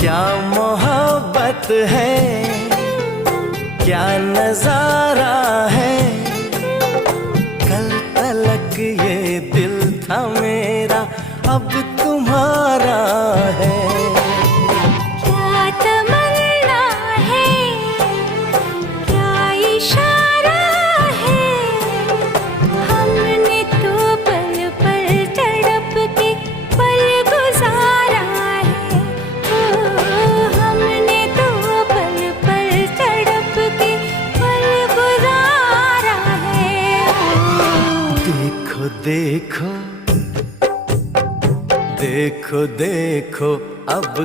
क्या मोहब्बत है, क्या नजारा है। कल तलक ये दिल था मेरा, अब तुम्हारा है। क्या तमन्ना है, क्या इशारा है। हमने तो पल पल तड़प के पल गुजारा है। हमने तो पल पल तड़प के पल गुजारा है। देखो देखो देखो देखो अब